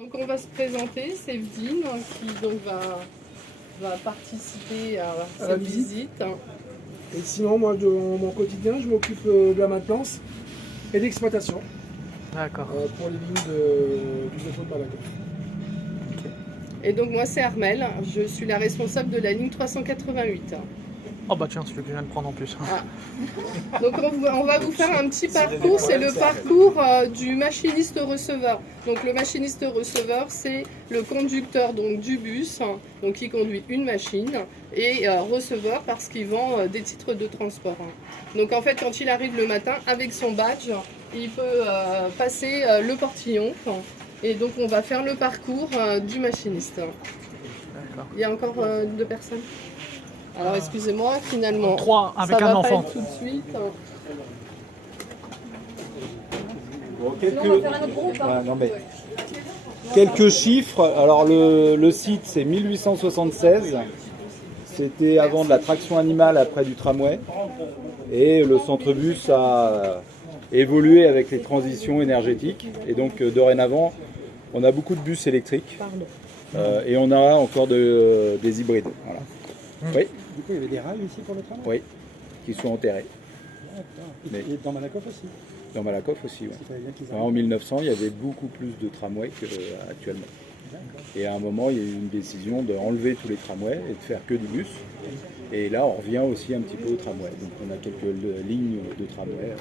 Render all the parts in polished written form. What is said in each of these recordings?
Donc on va se présenter, c'est Evelyne qui donc va participer à la cette visite. Et sinon, moi, dans mon quotidien, je m'occupe de la maintenance et d'exploitation. D'accord. Pour les lignes du dépôt de Malakoff. Okay. Et donc moi c'est Armelle, je suis la responsable de la ligne 388. Oh bah tiens, celui que je viens de prendre en plus. Ah. Donc on va vous faire un petit parcours, c'est le parcours du machiniste-receveur. Donc le machiniste-receveur, c'est le conducteur donc, du bus, donc qui conduit une machine, et receveur parce qu'il vend des titres de transport. Donc en fait quand il arrive le matin avec son badge, il peut passer le portillon, et donc on va faire le parcours du machiniste. Il y a encore 2 personnes. Alors excusez-moi, finalement, 3 avec ça un va enfant. pas être tout de suite. Bon, quelques chiffres. Alors le site c'est 1876. C'était avant de la traction animale après du tramway. Et le centre-bus a évolué avec les transitions énergétiques. Et donc dorénavant, on a beaucoup de bus électriques. Et on a encore des hybrides. Voilà. Oui. Du coup, il y avait des rails ici pour le tram? Oui, qui sont enterrés. Mais... Et dans Malakoff aussi? Dans Malakoff aussi, oui. En 1900, il y avait beaucoup plus de tramways qu'actuellement. Et à un moment, il y a eu une décision d'enlever tous les tramways et de faire que du bus. Et là, on revient aussi un petit peu au tramway. Donc on a quelques lignes de tramway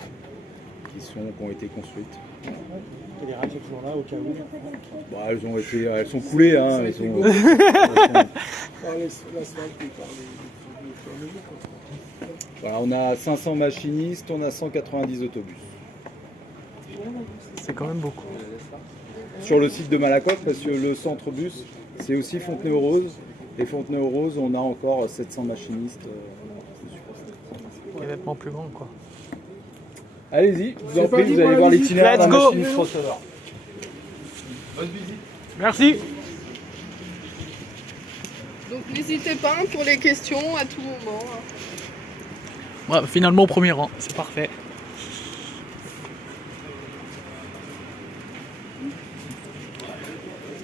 qui ont été construites. Et les rails sont toujours là au cas où? Bah, elles sont coulées. Hein, voilà, on a 500 machinistes, on a 190 autobus. C'est quand même beaucoup. Sur le site de Malakoff, parce que le centre bus, c'est aussi Fontenay-aux-Roses. Et Fontenay-aux-Roses, on a encore 700 machinistes. Il est nettement plus grand, quoi. Allez-y, vous en prie, vous allez voir l'itinéraire d'un machiniste receveur. Bonne visite. Merci. Donc n'hésitez pas pour les questions à tout moment. Ouais, finalement au premier rang, c'est parfait.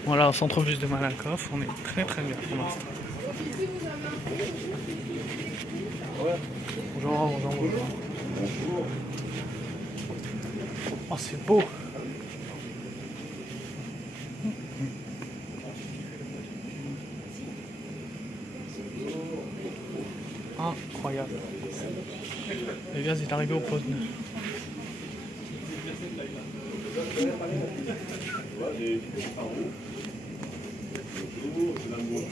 Voilà, au centre-bus de Malakoff, on est très très bien pour l'instant. Bonjour. Oh, c'est beau. Incroyable. Le gaz est arrivé au poste 9.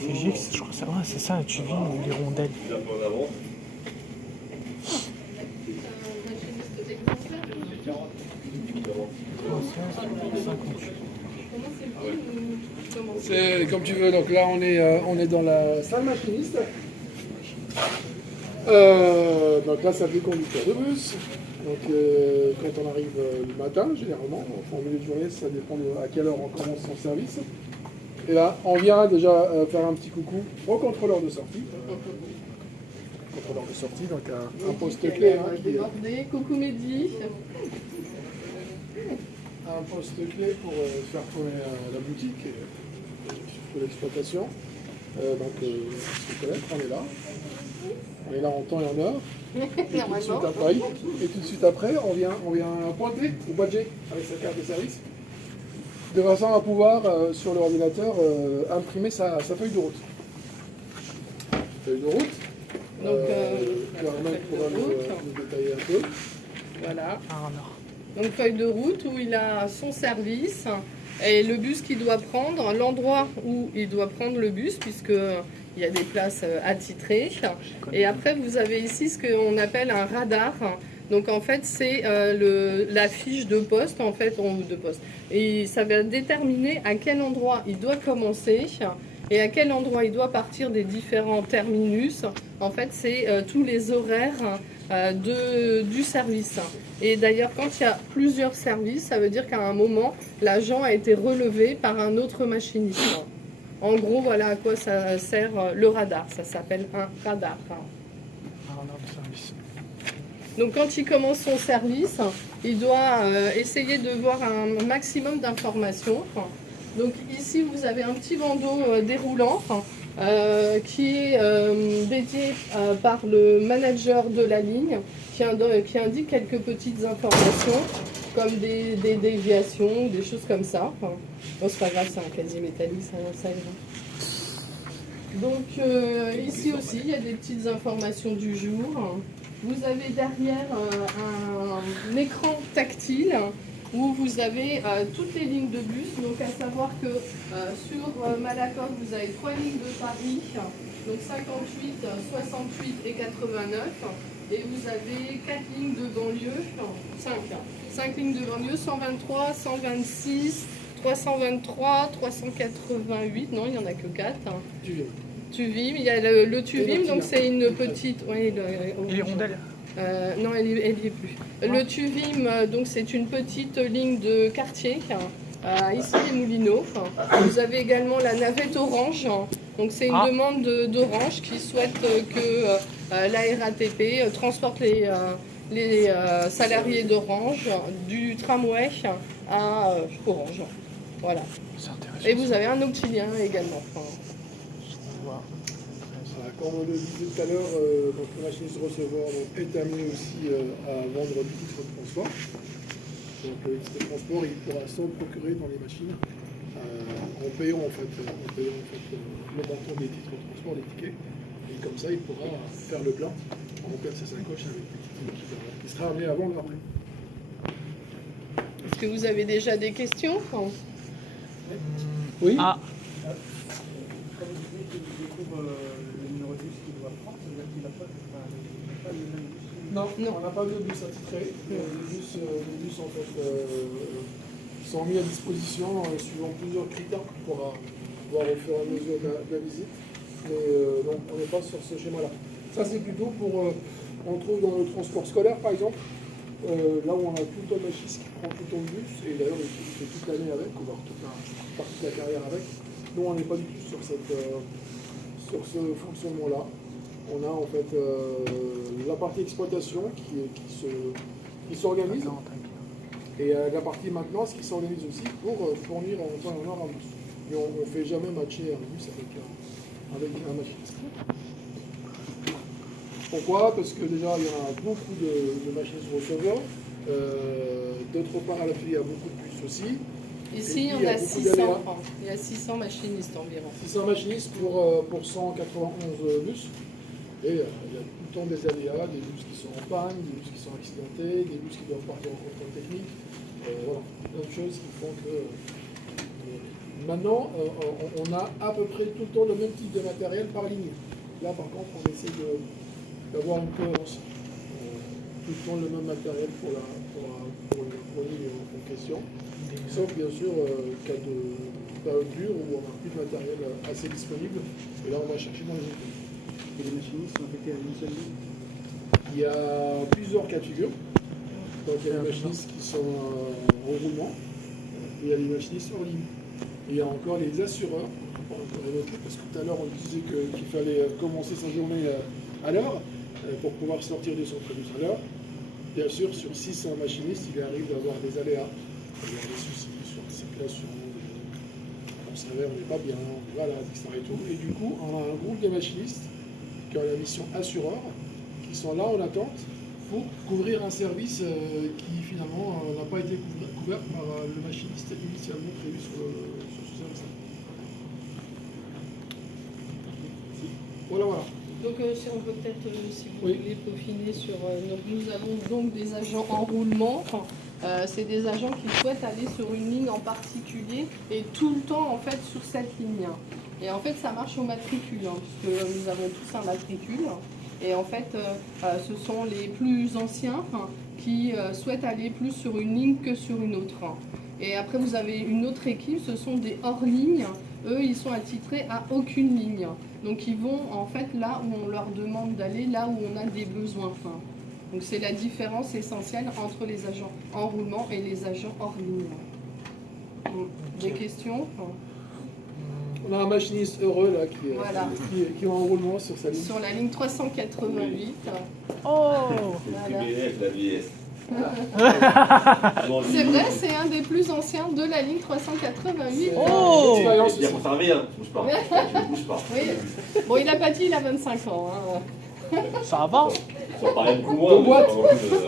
C'est Gix, je crois que c'est ça, tu vis les rondelles. C'est comme tu veux, donc là on est dans la salle machiniste. Donc là ça fait conducteur de bus. Donc quand on arrive le matin, généralement, en milieu de journée, ça dépend à quelle heure on commence son service. Et là, on vient déjà faire un petit coucou au contrôleur de sortie. Contrôleur de sortie, donc un poste clé. Débordé. Coucou Mehdi. Un poste clé pour faire tourner la boutique et surtout l'exploitation. Donc, on est là. On est là en temps et en heure. Et tout de suite après, on vient pointer ou badger avec sa carte de service, de façon à pouvoir, sur l'ordinateur, imprimer sa feuille de route. Feuille de route. Donc, Armelle pourra nous détailler un peu. Voilà. Donc, feuille de route où il a son service et le bus qu'il doit prendre, l'endroit où il doit prendre le bus, puisqu'il y a des places attitrées. Et après, vous avez ici ce qu'on appelle un radar. Donc en fait, c'est la fiche de poste, en fait, de poste. Et ça va déterminer à quel endroit il doit commencer et à quel endroit il doit partir des différents terminus. En fait, c'est tous les horaires du service. Et d'ailleurs, quand il y a plusieurs services, ça veut dire qu'à un moment, l'agent a été relevé par un autre machiniste. En gros, voilà à quoi ça sert le radar. Ça s'appelle un radar. Un radar de service. Donc quand il commence son service, il doit essayer de voir un maximum d'informations Donc ici, vous avez un petit bandeau déroulant qui est dédié par le manager de la ligne qui indique quelques petites informations comme des déviations, des choses comme ça. Enfin, bon, c'est pas grave, c'est un casier métallique, ça ira. Donc ici aussi, il y a des petites informations du jour. Vous avez derrière un écran tactile où vous avez toutes les lignes de bus. Donc à savoir que sur Malakoff, vous avez 3 lignes de Paris, donc 58, 68 et 89. Et vous avez 4 lignes de banlieue, 5 lignes de banlieue, 123, 126, 323, 388, non il n'y en a que 4. Tuvim, il y a le Tuvim, donc c'est une petite... Oui, Et les rondelles? Non, elle n'y est plus. Le Tuvim, donc c'est une petite ligne de quartier, ici les Moulineaux. Vous avez également la navette orange, donc c'est une demande d'Orange qui souhaite que la RATP transporte les salariés d'Orange du tramway à Orange. Voilà. Et vous avez un autre petit lien également. Comme on le disait tout à l'heure, le machiniste receveur est amené aussi à vendre du titre de transport. Donc le titre de transport, il pourra s'en procurer dans les machines en payant en fait, le montant des titres de transport, des tickets. Et comme ça, il pourra faire le plein, remplir ses sacoches avec des titres qui sera amené à vendre après. Est-ce que vous avez déjà des questions? Oui. Ah, Comme vous disiez que je découvre le numéro de bus qu'il doit prendre, ça veut dire qu'il n'a pas le même bus. Non, on n'a pas de bus attitré. Les bus en fait, sont mis à disposition suivant plusieurs critères qu'on pourra voir au fur et à mesure de la visite. Mais donc on n'est pas sur ce schéma-là. Ça c'est plutôt pour, on trouve dans le transport scolaire par exemple, là où on a tout le temps machiniste qui prend tout le temps le bus, et d'ailleurs il fait toute l'année avec, on va toute la carrière avec. Nous on n'est pas du tout sur ce fonctionnement-là. On a en fait la partie exploitation qui s'organise et la partie maintenance qui s'organise aussi pour fournir en temps et en heure un bus. Mais on ne fait jamais matcher un bus avec un machiniste. Pourquoi? Parce que déjà il y a beaucoup de machinistes receveurs. D'autre part à l'atelier il y a beaucoup de bus aussi. Ici, puis, on a 600. d'aléas. Il y a 600 machinistes environ. 600 machinistes pour 191 bus. Et il y a tout le temps des aléas, des bus qui sont en panne, des bus qui sont accidentés, des bus qui doivent partir en contrôle technique. Voilà, plein de choses qui font que... maintenant, on a à peu près tout le temps le même type de matériel par ligne. Là, par contre, on essaie d'avoir une cohérence. Tout le temps le même matériel pour la ligne en question. Sauf, bien sûr, cas de période dure où on n'a plus de matériel assez disponible. Et là, on va chercher dans les écoles. Et les machinistes sont affectés à une seule ligne. Il y a plusieurs cas de figure. Donc il y a les machinistes qui sont en roulement, et il y a les machinistes hors ligne. Et il y a encore les assureurs, parce que tout à l'heure on disait qu'il fallait commencer sa journée à l'heure pour pouvoir sortir du centre-bus à l'heure. Bien sûr, sur 600 machinistes, il arrive d'avoir des aléas, d'avoir des soucis sur la circulation, on s'avère, on n'est pas bien, on est malade, etc. Et du coup, on a un groupe de machinistes qui ont la mission assureur, qui sont là en attente pour couvrir un service qui finalement n'a pas été couvert par le machiniste initialement prévu sur ce service-là. Voilà, voilà. Donc si on peut peut-être, si vous Oui. voulez peaufiner sur... donc nous avons donc des agents en roulement. C'est des agents qui souhaitent aller sur une ligne en particulier et tout le temps en fait sur cette ligne. Et en fait ça marche au matricule, puisque nous avons tous un matricule. Et en fait ce sont les plus anciens qui souhaitent aller plus sur une ligne que sur une autre. Et après vous avez une autre équipe, ce sont des hors-lignes. Eux ils sont attitrés à aucune ligne. Donc ils vont en fait là où on leur demande d'aller, là où on a des besoins. Donc c'est la différence essentielle entre les agents en roulement et les agents hors ligne. Des questions? On a un machiniste heureux là Voilà. qui est en roulement sur sa ligne. Sur la ligne 388. Oh, Voilà. PBF, la vieillesse. C'est vrai, c'est un des plus anciens de la ligne 388. Oh Expérience Bien aussi. conservé, hein. Bouge pas. Tu bouges pas. Oui. Bon, il a pas dit, il a 25 ans. Hein. Ça va Ça paraît beaucoup moins. Deux mais boîtes. ça va plus, hein.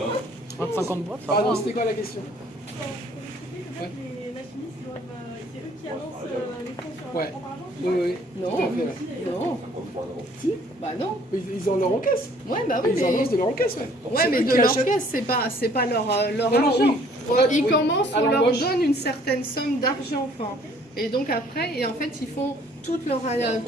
25 ans de boîte, ça Pardon, va. c'était quoi la question? Les machinistes doivent. C'est eux qui annoncent les fonds sur Ouais. un compte par argent. Oui. Non, Tout à fait, ouais. non. Si, Bah non. ils ont leur encaisse. Ouais, bah oui, Ils annoncent de leur encaisse, ouais. Donc, Ouais, c'est mais eux de qui leur achètent. caisse, c'est pas leur Non, non, argent. oui. Ils Oui. commencent, À on leur l'embauche. donne une certaine somme d'argent. Enfin, et donc après, et en fait, ils font toute leur carrière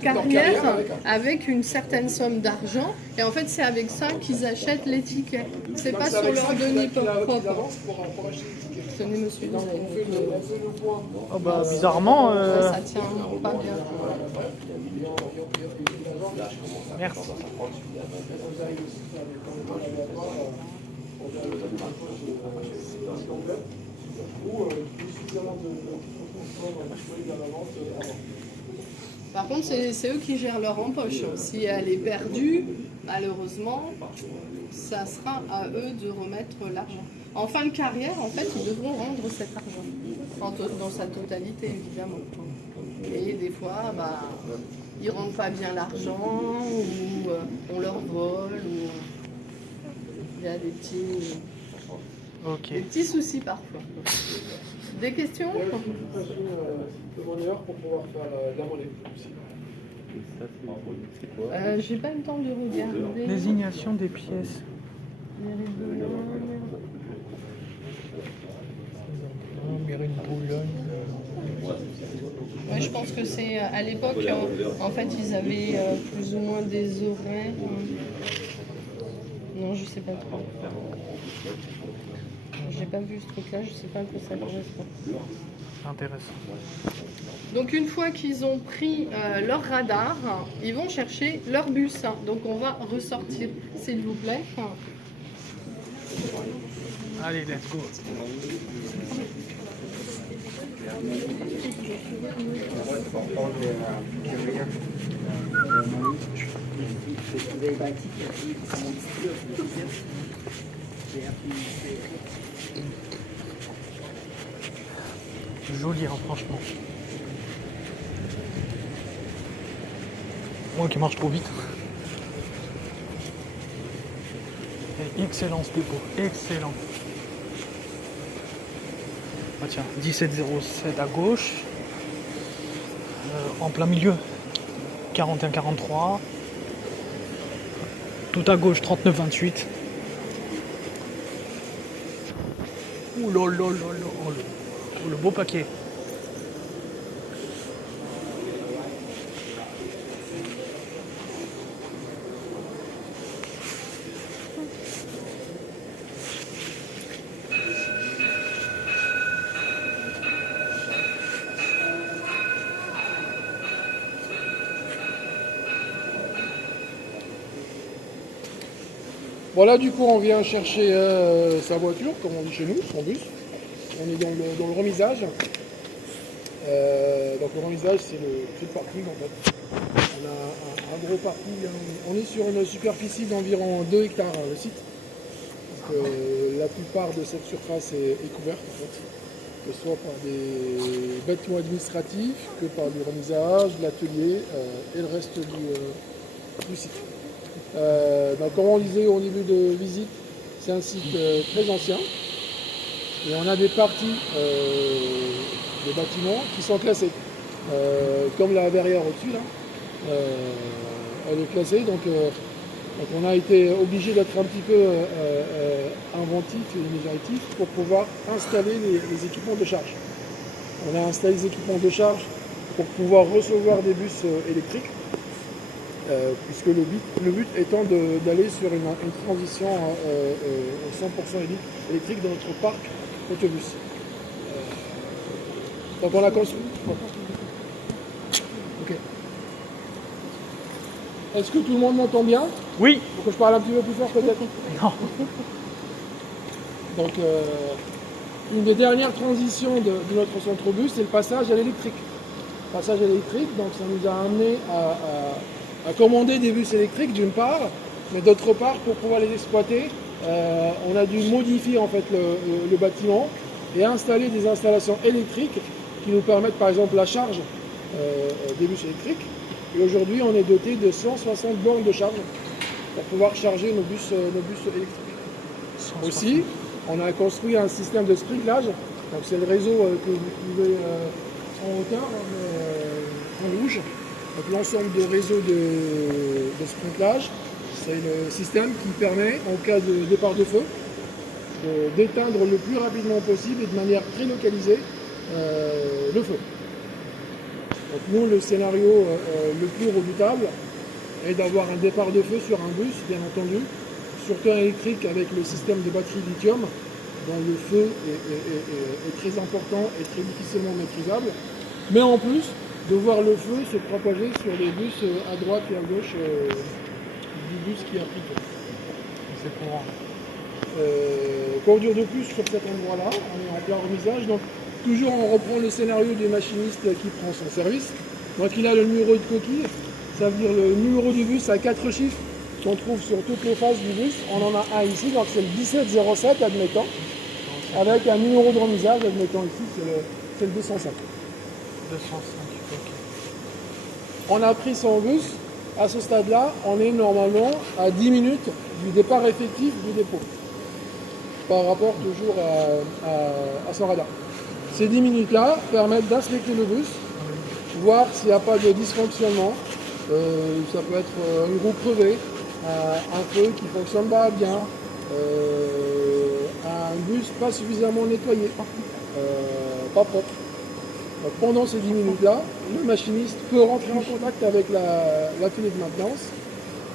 carrière avec une certaine somme d'argent. Et en fait, c'est avec ça qu'ils achètent les tickets. C'est Donc, pas c'est sur avec leur ça qu'ils denier qu'ils propre. avancent pour acheter les tickets. Tenez, monsieur, Donc, on fait le point. Oh bah bizarrement, Ouais, ça tient pas bien. merci. Par contre, c'est eux qui gèrent leur empoche. Si elle est perdue, malheureusement, ça sera à eux de remettre l'argent. En fin de carrière, en fait, ils devront rendre cet argent, dans sa totalité, évidemment. Et des fois, bah, ils rendent pas bien l'argent, ou on leur vole, ou il y a des Ok. petits soucis parfois. Des questions? Le monnayeur pour pouvoir faire la monnaie aussi. J'ai pas eu le temps de regarder. Désignation des pièces. Mérine Boulogne. Ouais, je pense que c'est à l'époque, en fait, ils avaient plus ou moins des horaires. Non, je sais pas trop. J'ai pas vu ce truc-là, je sais pas à quoi ça correspond. Intéressant. Donc une fois qu'ils ont pris leur radar, ils vont chercher leur bus. Donc on va ressortir, s'il vous plaît. Allez, let's go. Joli, hein, franchement. Moi qui marche trop vite. Et excellent ce dépôt, excellent. Ah tiens, 1707 à gauche. En plein milieu, 4143. Tout à gauche, 3928. Ouh là là là là, oh, le beau paquet. Voilà, du coup, on vient chercher sa voiture, comme on dit chez nous, son bus. On est dans le remisage. Donc le remisage, c'est le parking en fait. On a un gros parking. On est sur une superficie d'environ 2 hectares, le site. Donc, la plupart de cette surface est couverte en fait. Que ce soit par des bâtiments administratifs, que par du remisage, l'atelier et le reste du site. Donc, comme on disait au début de visite, c'est un site très ancien et on a des parties des bâtiments qui sont classées, comme la verrière au-dessus là, elle est classée, donc on a été obligé d'être un petit peu inventif et imaginatif pour pouvoir installer les équipements de charge. On a installé les équipements de charge pour pouvoir recevoir des bus électriques. Puisque le but étant d'aller sur une transition 100% électrique dans notre parc autobus. Donc on a construit. Ok. Est-ce que tout le monde m'entend bien? Oui. Faut que je parle un petit peu plus fort peut-être? Non. Donc une des dernières transitions de notre centre-bus, c'est le passage à l'électrique. Passage à l'électrique, donc ça nous a amené à commander des bus électriques d'une part, mais d'autre part pour pouvoir les exploiter on a dû modifier en fait le bâtiment et installer des installations électriques qui nous permettent par exemple la charge des bus électriques. Et aujourd'hui, on est doté de 160 bornes de charge pour pouvoir charger nos bus électriques. Aussi, on a construit un système de sprinklage. Donc c'est le réseau que vous trouvez en hauteur, en rouge. Donc l'ensemble de réseaux de sprinklage, c'est le système qui permet, en cas de départ de feu, d'éteindre le plus rapidement possible et de manière très localisée le feu. Donc nous, le scénario le plus redoutable est d'avoir un départ de feu sur un bus, bien entendu, surtout un électrique avec le système de batterie lithium, dont le feu est très important et très difficilement maîtrisable. Mais en plus, de voir le feu se propager sur les bus à droite et à gauche du bus qui a pris feu. C'est courant. Quoi dire de plus sur cet endroit-là? On est en plein remisage. Donc, toujours on reprend le scénario du machiniste qui prend son service. Donc il a le numéro de coquille, ça veut dire le numéro du bus à 4 chiffres qu'on trouve sur toutes les faces du bus. On en a un ici, donc c'est le 1707, admettons, avec un numéro de remisage, admettons ici, c'est le 205. 205, ok. On a pris son bus, à ce stade-là, on est normalement à 10 minutes du départ effectif du dépôt, par rapport toujours à son radar. Ces 10 minutes-là permettent d'inspecter le bus, voir s'il n'y a pas de dysfonctionnement. Ça peut être une roue crevée, un feu qui ne fonctionne pas bien, un bus pas suffisamment nettoyé, pas propre. Donc, pendant ces 10 minutes-là, le machiniste peut rentrer en contact avec l'atelier de maintenance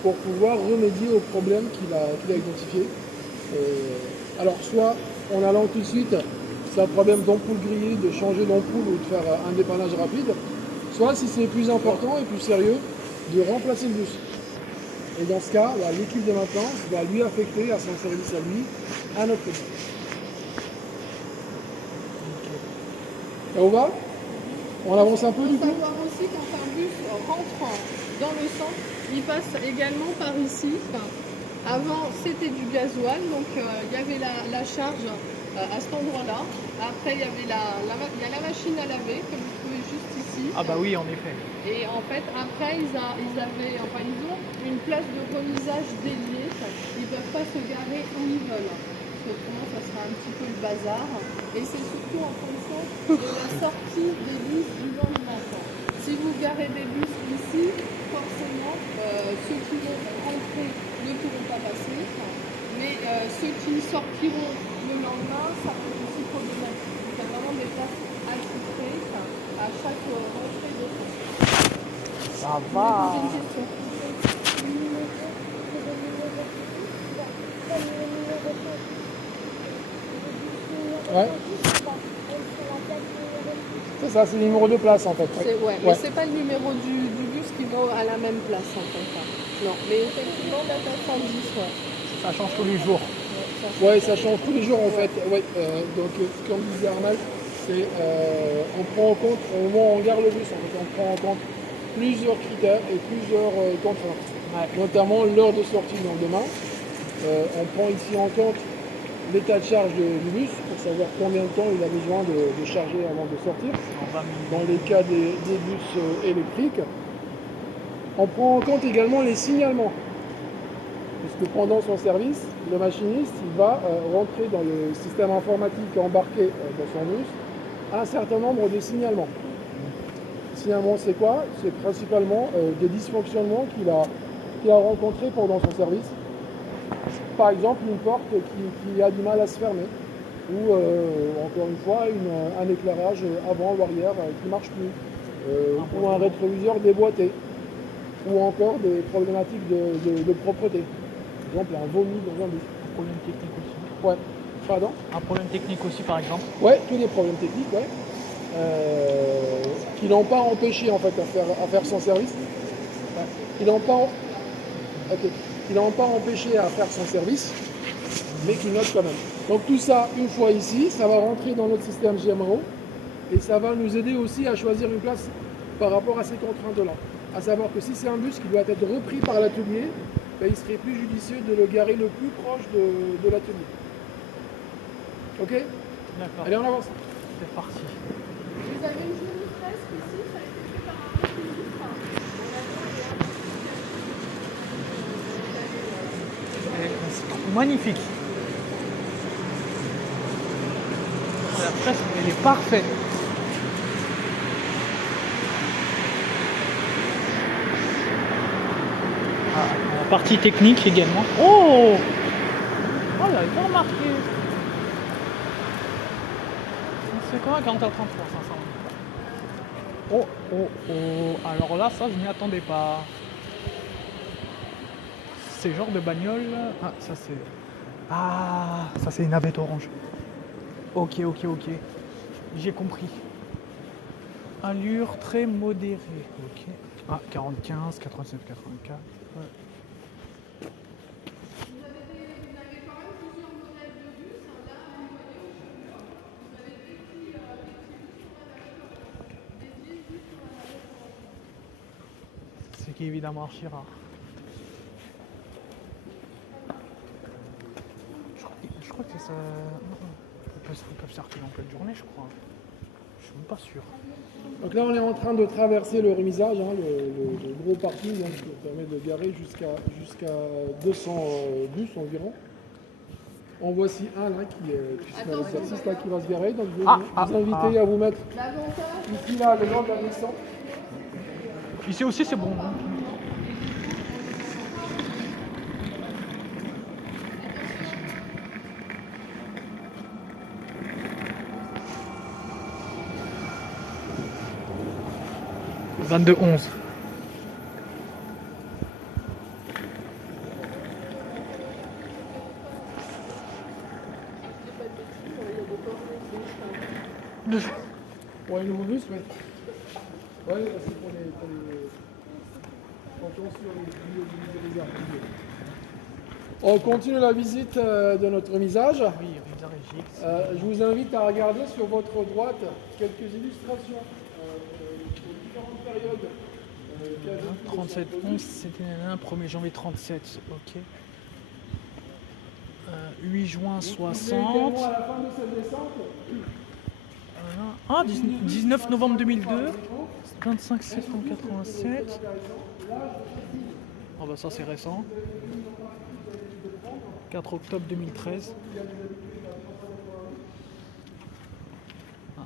pour pouvoir remédier aux problèmes qu'il a identifiés. Alors soit en allant tout de suite, c'est un problème d'ampoule grillée, de changer l'ampoule ou de faire un dépannage rapide, soit si c'est plus important et plus sérieux, de remplacer le bus. Et dans ce cas, l'équipe de maintenance va lui affecter à son service à lui un autre bus. Ça vous va? On avance un peu du Il faut coup? savoir aussi quand un bus rentre dans le centre, il passe également par ici. Avant, c'était du gasoil, donc il y avait la charge à cet endroit-là. Après, il y avait la machine à laver, comme vous trouvez juste ici. Ah bah oui, en effet. Et en fait, après, ils ont une place de remisage dédiée. Ils ne peuvent pas se garer où ils veulent. Parce qu'autrement, ça sera un petit peu le bazar. Et c'est surtout en fonction de la sortie des bus du lendemain. Si vous garez des bus ici, forcément, ceux qui vont rentrer ne pourront pas passer. Mais ceux qui sortiront le lendemain, ça peut être aussi problématique. Donc, il y a vraiment des places attitrées à chaque rentrée de bus. Ça va. J'ai une question. Ouais. C'est ça, c'est le numéro de place en fait. Mais c'est pas le numéro du bus qui va à la même place en fait. Non, mais effectivement, date 110, Ça change tous les jours. Ouais, ça change tous les jours en fait. Ouais, donc, comme disait Armal, c'est on prend en compte, au moment où on garde le bus, en fait, on prend en compte plusieurs critères et plusieurs contraintes. Ouais. Notamment l'heure de sortie le lendemain. On prend ici en compte l'état de charge du bus pour savoir combien de temps il a besoin de charger avant de sortir. Dans les cas des bus électriques, on prend en compte également les signalements. Puisque pendant son service, le machiniste il va rentrer dans le système informatique embarqué dans son bus un certain nombre de signalements. Signalements, c'est quoi? C'est principalement des dysfonctionnements qu'il a rencontrés pendant son service. Par exemple, une porte qui a du mal à se fermer, ou encore une fois, un éclairage avant ou arrière qui ne marche plus, ou un rétroviseur déboîté, ou encore des problématiques de propreté. Par exemple, un vomi dans un bus. Un problème technique aussi. Ouais. Pardon? Un problème technique aussi, par exemple. Ouais, tous les problèmes techniques, ouais. Qui n'ont pas empêché en fait à faire son service. Ouais. Qui n'ont pas empêché à faire son service, mais qui notent quand même. Donc tout ça, une fois ici, ça va rentrer dans notre système GMRO et ça va nous aider aussi à choisir une place par rapport à ces contraintes-là. À savoir que si c'est un bus qui doit être repris par l'atelier, ben, il serait plus judicieux de le garer le plus proche de l'atelier. Ok? D'accord. Allez, on avance. C'est parti. Vous avez une jolie fresque ici, ça a été fait par un artiste. C'est trop magnifique. La fresque, elle est parfaite. Ah, la partie technique également. Oh! Oh, j'avais pas remarqué. C'est quoi 40 à 33, 500. Oh, oh, oh. Alors là, ça, je m'y attendais pas. Ces genres de bagnole. Ah, ça c'est. Ah, ça c'est une navette orange. Ok, ok, ok. J'ai compris. Allure très modérée. Ok. Ah, 45, 87, 84. Ouais. C'est qui évidemment archi rare. Je crois que ça. Ils peuvent circuler en pleine journée, je crois. Je suis même pas sûr. Donc là, on est en train de traverser le remisage, hein, le gros parking hein, qui permet de garer jusqu'à 200 bus environ. En voici un là qui est l'exercice là qui va se garer. Donc je vais vous inviter à vous mettre ici là le long de la descente. Ici aussi c'est bon. Hein. « 22-11 ». Pour un nouveau bus, oui. Oui, c'est pour les quand on sur les réserves. On continue la visite de notre remisage. Oui, Je vous invite à regarder sur votre droite quelques illustrations pour différentes périodes. 37-11, c'était un 1er janvier 37, ok. 8 juin Vous 60. également à la fin de cette descente. Ah, 19 novembre 2002. 25 septembre 87. Oh bah ça c'est récent. 4 octobre 2013. Ah,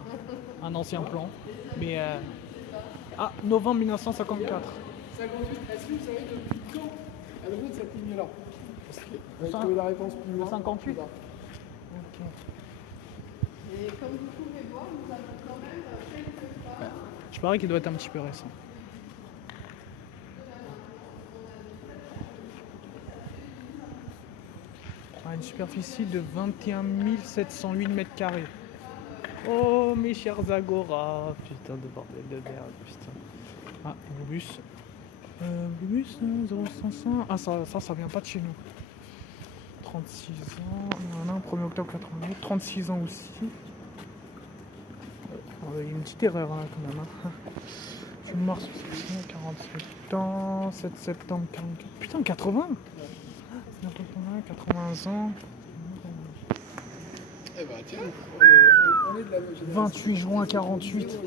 un ancien plan. Mais ah, novembre 1954. 58, est-ce que vous savez depuis quand elle roule cette ligne-là? Vous Ça- trouvez la réponse plus loin. 58. Plus bas. Ok. Et comme vous pouvez voir, nous avons quand même quelques fois. Je parie qu'il doit être un petit peu récent. Une superficie de 21 708 mètres carrés. Oh mes chers Agora, putain de bordel de merde, putain. Ah, le bus. Le bus 0500. Ah ça vient pas de chez nous. 36 ans. Il y en a un 1er octobre 88. 36 ans aussi. Il y a une petite erreur là quand même. Hein. 6 mars 47 ans. 7 septembre 44. Putain 80. 80 ans. Eh ben tiens, on est de la même génération. 28 juin 48.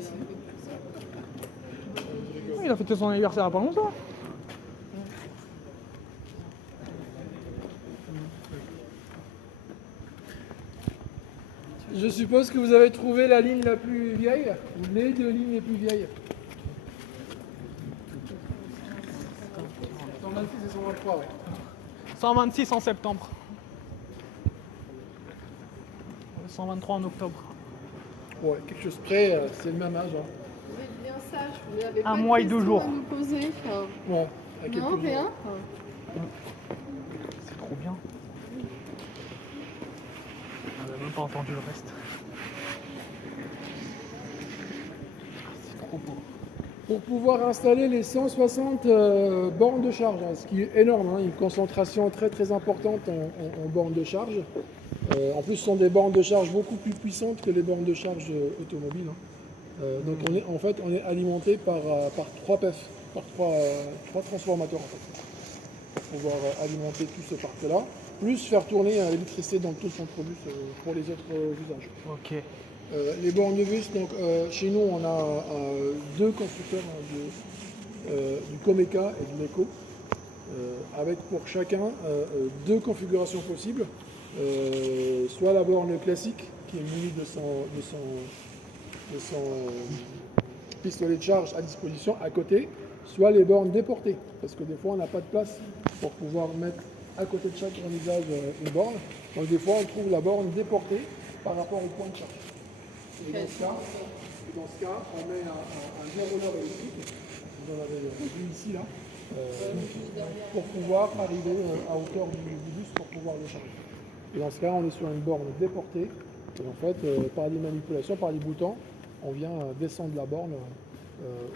Il a fêté son anniversaire il n'y a pas longtemps. Je suppose que vous avez trouvé la ligne la plus vieille, ou les deux lignes les plus vieilles. 126 et 123, ouais. 126 en septembre. 123 en octobre. Ouais, quelque chose près, c'est le même âge. Hein. Vous êtes bien sage, vous n'avez Un pas mois de et 2 questions jours. à nous poser. Enfin, Ouais, à quelques non, jours. rien. C'est trop bien. On n'a même pas entendu le reste. C'est trop beau. Pour pouvoir installer les 160 bornes de charge, hein, ce qui est énorme, hein, une concentration très très importante en bornes de charge. En plus, ce sont des bornes de charge beaucoup plus puissantes que les bornes de charge automobiles. Hein. Donc on est alimenté par 3 PEF, par 3 transformateurs en fait. pouvoir alimenter tout ce parc-là, plus faire tourner l'électricité dans tout le centre-bus pour les autres usages. Ok. Les bornes de bus, donc, chez nous, on a deux constructeurs du Comeca et du Meco, avec pour chacun deux configurations possibles. Soit la borne classique, qui est munie de son pistolet de charge à disposition à côté, soit les bornes déportées, parce que des fois on n'a pas de place pour pouvoir mettre à côté de chaque usage une borne. Donc des fois on trouve la borne déportée par rapport au point de charge. Et dans ce cas, on met un dérouleur électrique, vous en avez vu ici là, pour pouvoir arriver à hauteur du bus pour pouvoir le charger. Et dans ce cas, on est sur une borne déportée. Et en fait, par des manipulations, par des boutons, on vient descendre la borne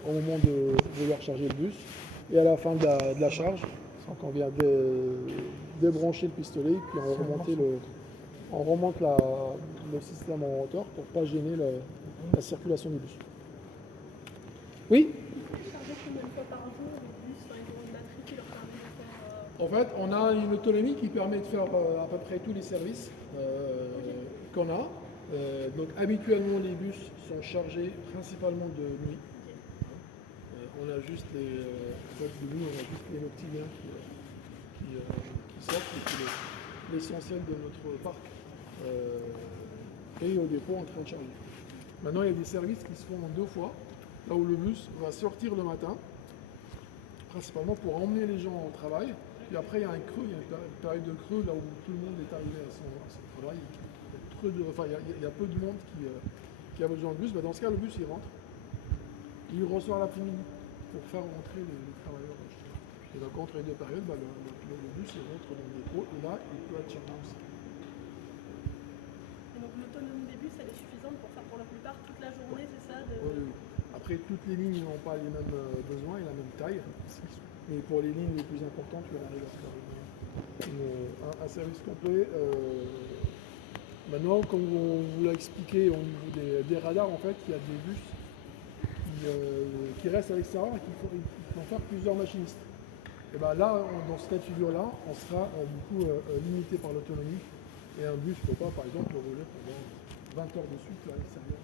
au moment de vouloir charger le bus. Et à la fin de la charge, donc on vient débrancher le pistolet, puis on remonte le système en hauteur pour ne pas gêner la circulation du bus. Oui? Charger combien de fois par jour le bus, enfin, ils ont une batterie qui leur permet de faire. En fait, on a une autonomie qui permet de faire à peu près tous les services qu'on a. Donc habituellement, les bus sont chargés principalement de nuit. On a juste de nuit, on a juste les noctiliens qui sortent, et puis l'essentiel de notre parc est au dépôt en train de charger. Maintenant, il y a des services qui se font en deux fois, là où le bus va sortir le matin, principalement pour emmener les gens au travail. Puis après, il y a un creux, il y a une période de creux, là où tout le monde est arrivé à son travail. Il y a peu de monde qui a besoin de bus. Dans ce cas, le bus, il rentre. Il ressort l'après-midi pour faire rentrer les travailleurs. Et donc, entre les deux périodes, le bus, il rentre dans le dépôt. Et là, il peut être chargé aussi. Et donc l'autonomie des bus, elle est suffisante pour faire pour la plupart toute la journée, c'est ça Oui. Après, toutes les lignes n'ont pas les mêmes besoins et la même taille. Mais pour les lignes les plus importantes, on arrive à faire un service complet. Maintenant, comme on vous l'a expliqué au niveau des radars, en fait, il y a des bus qui restent à l'extérieur et qui vont faire plusieurs machinistes. Et bien là, dans ce cas de figure-là, on sera du coup limité par l'autonomie. Et un bus ne peut pas, par exemple, rouler pendant 20 heures de suite à l'extérieur.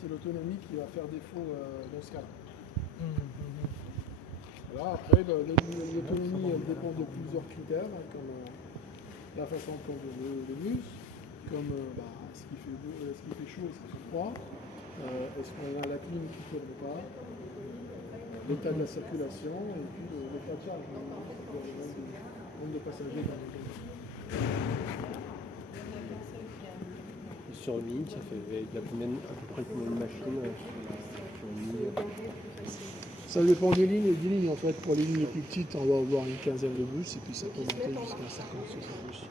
C'est l'autonomie qui va faire défaut dans ce cas-là. Voilà, après, l'autonomie elle dépend de plusieurs critères, comme la façon de conduire le bus, comme est-ce qu'il fait chaud, est-ce qu'il fait froid, est-ce qu'on a la clim qui tourne ou pas, l'état de la circulation et puis l'état de charge, le nombre de passagers dans le bus. Sur une ligne, ça fait il y a à peu près combien de machines sur une ligne? Ça dépend des lignes en fait. Pour les lignes les plus petites, on va avoir une quinzaine de bus et puis ça peut monter jusqu'à 50, 60 bus.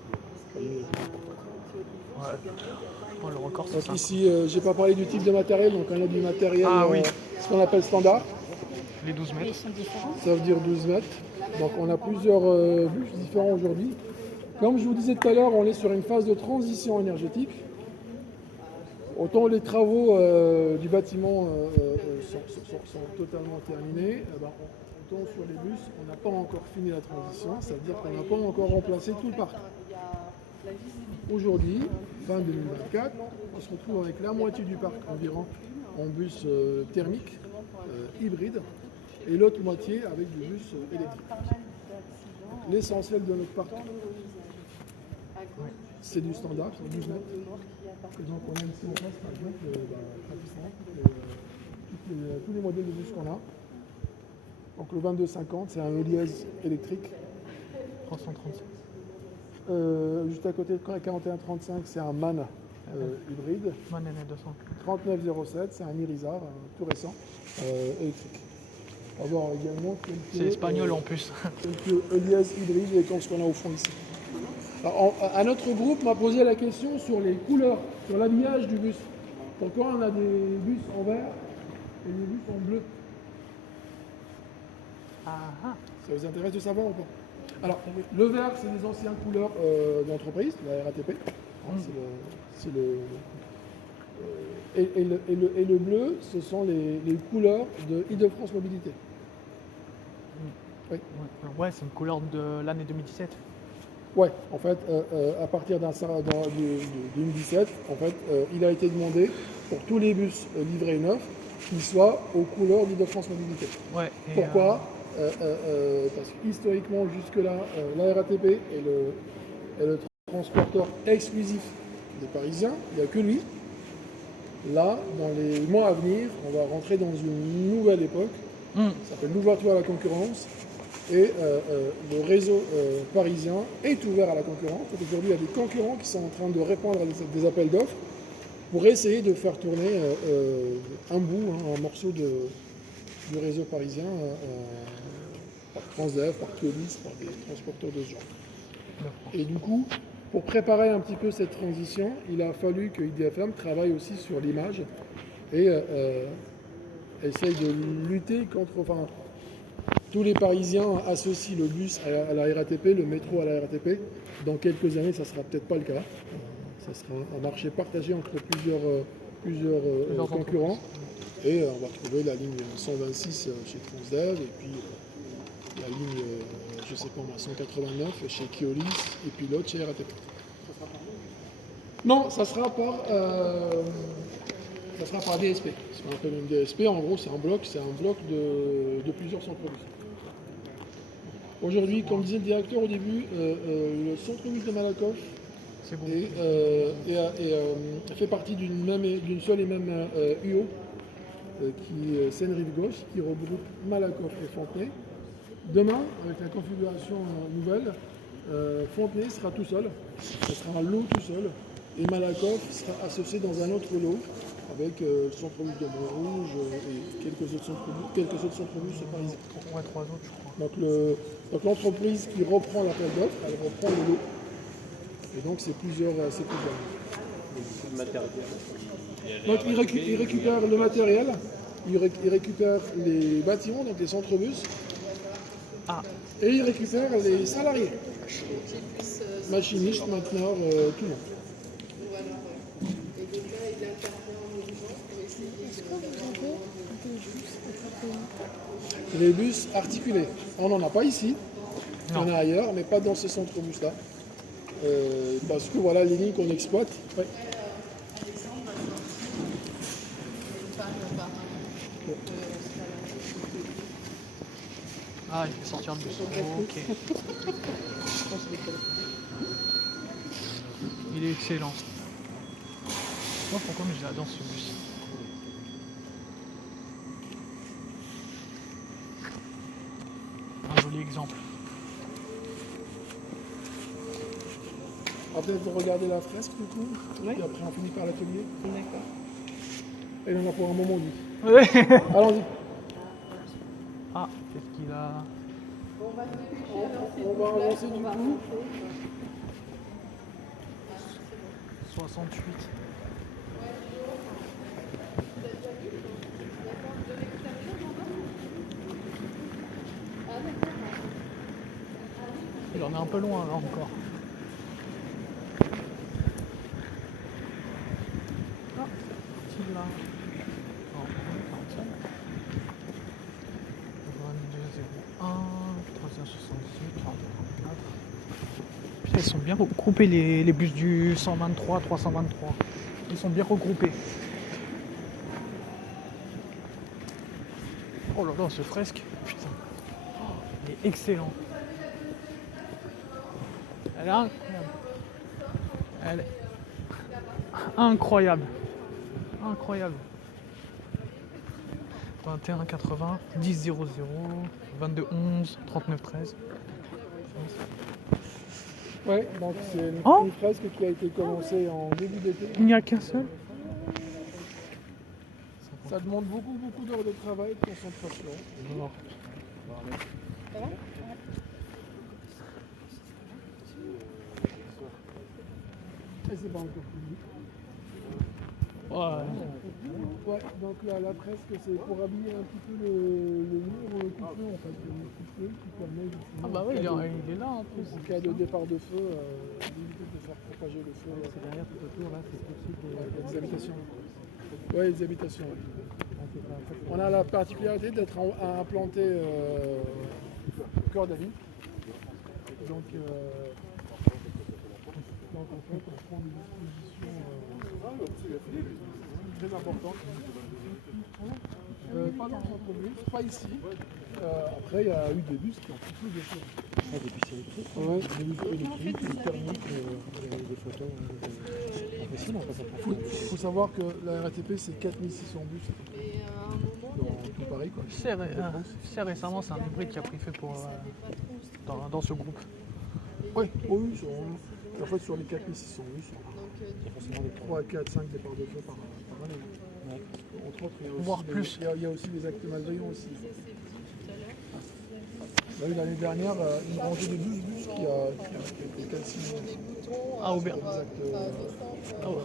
Pour les lignes les plus importantes. Ouais. Le record, c'est Donc ça. ici, j'ai pas parlé du type de matériel, donc on a du matériel, oui. ce qu'on appelle standard, Les 12 mètres. ça veut dire 12 mètres. Donc on a plusieurs bus différents aujourd'hui. Comme je vous disais tout à l'heure, on est sur une phase de transition énergétique. Autant les travaux du bâtiment sont totalement terminés, autant sur les bus, on n'a pas encore fini la transition, ça veut dire qu'on n'a pas encore remplacé tout le parc. Aujourd'hui, fin 2024, on se retrouve avec la moitié du parc environ en bus thermique, hybride, et l'autre moitié avec du bus électrique. L'essentiel de notre parc, c'est du standard, c'est 12 mètres. Et donc on a ici en face par exemple tous les modèles de bus qu'on a. Donc le 2250, c'est un Elias électrique. 335. Juste à côté de 4135, c'est un MAN hybride. Man NL200. 3907, c'est un Irizar, tout récent, électrique. On va voir également quelques, C'est espagnol en plus. quelques Elias hybrides comme ce qu'on a au fond ici. Alors, un autre groupe m'a posé la question sur les couleurs, sur l'habillage du bus. Pourquoi on a des bus en vert et des bus en bleu? Ah. Ça vous intéresse de savoir ou pas? Alors, le vert, c'est les anciennes couleurs d'entreprise, la RATP. Et le bleu, ce sont les couleurs de Île-de-France Mobilité. Ouais, c'est une couleur de l'année 2017. Ouais, en fait, à partir d'un 2017, en fait, il a été demandé pour tous les bus livrés neufs qu'ils soient aux couleurs d'Île-de-France Mobilité. Ouais. Et, Pourquoi parce que historiquement, jusque-là, la RATP est le transporteur exclusif des Parisiens. Il n'y a que lui. Là, dans les mois à venir, on va rentrer dans une nouvelle époque. Ça s'appelle l'ouverture à la concurrence. Et le réseau parisien est ouvert à la concurrence. Aujourd'hui, il y a des concurrents qui sont en train de répondre à des appels d'offres pour essayer de faire tourner un bout, un morceau du réseau parisien par Transdev, par Keolis, par des transporteurs de ce genre. Et du coup, pour préparer un petit peu cette transition, il a fallu que IDFM travaille aussi sur l'image et essaye de lutter contre... Enfin, tous les Parisiens associent le bus à la RATP, le métro à la RATP. Dans quelques années, ça ne sera peut-être pas le cas. Ça sera un marché partagé entre plusieurs concurrents. Et on va retrouver la ligne 126 chez Transdev et puis la ligne, je sais pas moi, 189 chez Keolis et puis l'autre chez RATP. Non, ça sera par DSP. Ce qu'on appelle une DSP, en gros, c'est un bloc de plusieurs centres-bus. Aujourd'hui, comme disait le directeur au début, le centre-bus de Malakoff fait partie d'une seule et même UO, qui est Seine-Rive-Gauche, qui regroupe Malakoff et Fontenay. Demain, avec la configuration nouvelle, Fontenay sera tout seul, ce sera un lot tout seul, et Malakoff sera associé dans un autre lot, avec le centre-bus de Montrouge et quelques autres centre-bus parisiens. Ouais, 3 autres, je crois. Donc l'entreprise qui reprend l'appel d'offres, elle reprend le lot. Et donc c'est plusieurs. C'est le matériel. Donc il récupère le matériel, il récupère les bâtiments, donc les centre-bus, et il récupère les salariés. Machinistes, mainteneurs, tout le monde. Et donc là, il intervient en urgence pour essayer Est-ce qu'on vous avez des bus attrapés? Les bus articulés. On n'en a pas ici, il y en a ailleurs, mais pas dans ce centre-bus-là. Parce que voilà les lignes qu'on exploite. Ouais. Ah, il fait sortir le bus. Ok. Il est excellent. Moi, pourquoi je l'adore ce bus? Un joli exemple. Alors peut-être vous regardez la fresque du coup, et après on finit par l'atelier. D'accord. Et on en a pour un moment dit. Ouais. Allons-y. Ah, qu'est-ce qu'il a? On va se dépêcher alors, s'il On vous va plaît. avancer On du va coup. avancer. 68. Il en est un peu loin là encore. Ah, c'est parti là. Non, 45. 22 01 368 44. Putain, ils sont bien regroupés les bus du 123, 323. Ils sont bien regroupés. Oh là là, ce fresque, putain. Oh, il est excellent. Elle est incroyable. Elle est incroyable. Incroyable. 21 80 10 00 22 11 39 13. Ouais, donc c'est une fresque qui a été commencée en début d'été. Il n'y a qu'un seul. Ça demande beaucoup d'heures de travail, de concentration. Et c'est pas encore fini. Ouais, donc là, la fresque, c'est pour habiller un petit peu le mur, le coupe-feu en fait. Le coupe-feu qui permet justement, Ah bah oui, il est là en plus. en cas de départ de feu, d'éviter de faire propager le feu. C'est derrière tout autour, là, c'est possible. Des habitations. Oui, des habitations. Ouais. On a la particularité d'être implanté au cœur de la ville. Donc en fait, on prend des dispositions très importantes. Pas dans le centre-ville, pas ici. Après, il y a eu des bus qui ont pris plus de choses. Ah, des bus électriques. Ouais, des bus électriques, des thermiques. Des photos. C'est possible, on passe après. Il faut savoir que la RATP, c'est 4600 bus Et à un moment, dans tout Paris. Quoi. C'est récemment, c'est un hybride qui a pris fait pour, dans ce groupe. Oui, en fait, sur les 4600 bus, il y a forcément des 3, 4, 5 départs de feu par année. Entre autres, Voire plus. Il y a aussi des actes malveillants aussi. On a eu l'année dernière une rangée de 12 bus qui a été calcinée. À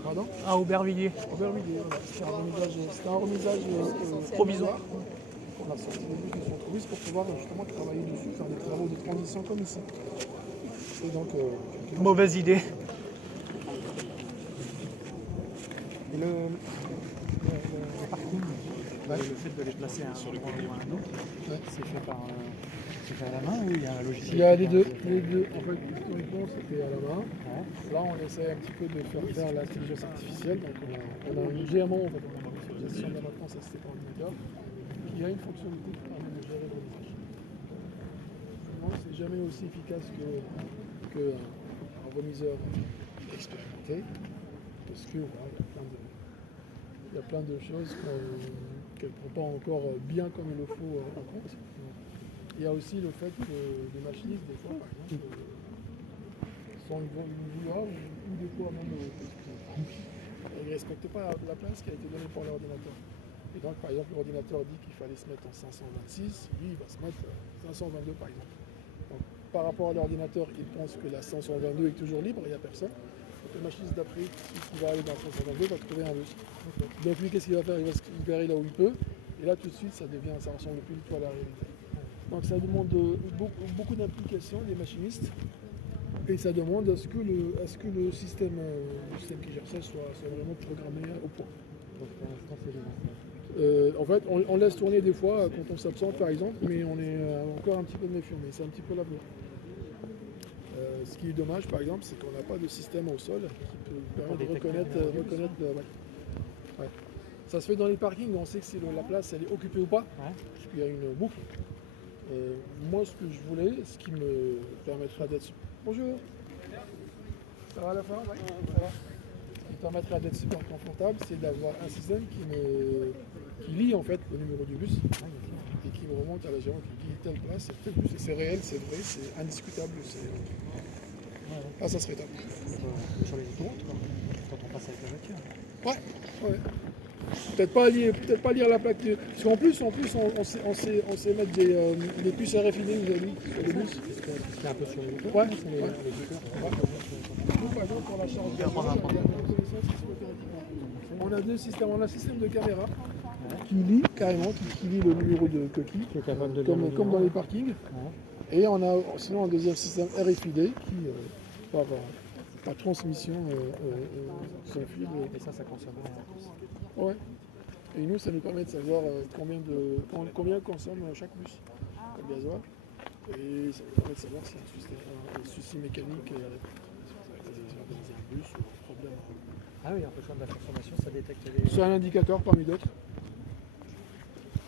Pardon À Aubervilliers. Aubervilliers, voilà. C'était un remisage Provisoire. On a sorti des bus du centre-bus pour pouvoir justement travailler dessus, faire des travaux de transition comme ici. Et donc, Mauvaise idée. Et le parking, le fait de les placer à un endroit ou à un autre, c'est fait par. C'est fait à la main ou il y a un logiciel? il y a les deux. En fait, historiquement, c'était à la main. Là, on essaie un petit peu de faire l'intelligence artificielle. Donc, on a une GMO, en fait, on a une gestion de la maintenance assistée par ordinateur, qui a une fonctionnalité qui permet de gérer le remisage. C'est jamais aussi efficace qu'un remiseur expérimenté, parce que voilà, il y a plein de choses qu'elle ne prend pas encore bien comme il le faut en compte. Il y a aussi le fait que les machinistes, des fois, par exemple, sont une voie ou des fois même ils ne respectent pas la place qui a été donnée par l'ordinateur. Et donc, par exemple, l'ordinateur dit qu'il fallait se mettre en 526, lui, il va se mettre 522, par exemple. Donc, par rapport à l'ordinateur, il pense que la 522 est toujours libre, il n'y a personne. Donc, le machiniste d'après, qui va aller dans 522, va trouver un bus. Donc, lui, qu'est-ce qu'il va faire? Il va se libérer là où il peut. Et là, tout de suite, ça ressemble plus du tout à la réalité. Donc ça demande beaucoup d'implication des machinistes et ça demande à ce que le système qui gère ça soit vraiment programmé au point. Donc pour l'instant, c'est les En fait, on laisse tourner des fois quand on s'absente par exemple, mais on est encore un petit peu méfiant, mais c'est un petit peu l'avenir. Ce qui est dommage par exemple, c'est qu'on n'a pas de système au sol qui peut permettre de reconnaître ouais. Ça se fait dans les parkings, on sait que si la place elle est occupée ou pas, parce qu'il y a une boucle. Moi, ce que je voulais, ce qui me permettra d'être... Bonjour. Ça va à la fin? Oui. Ça va. Ce qui permettra d'être super confortable, c'est d'avoir un système qui lie en fait le numéro du bus et qui me remonte à la géante, qui dit telle place, c'est tel bus, et c'est réel, c'est vrai, c'est indiscutable. Ah, ça serait top. sur les autoroutes, quoi, quand on passe avec la voiture. Ouais. Peut-être pas lire la plaque. Parce qu'en plus, on sait mettre des puces RFID, vous avez vu, sur les bus. C'est un peu sur les autoroutes. Ouais. Sur les Nous, par exemple, pour la charge de on a deux systèmes. On a un système de caméra qui lit carrément, qui lit le numéro de coquille, qui est capable de comme dans les parkings. Et on a sinon un deuxième système RFID qui, par transmission sans fil. Et ça consomme rien. Ouais. Et nous, ça nous permet de savoir combien consomme chaque bus comme gasoil. Et ça nous permet de savoir s'il y a un souci mécanique dans un bus ou un problème. Ah oui, en fonction de la consommation, ça détecte les... C'est un indicateur parmi d'autres.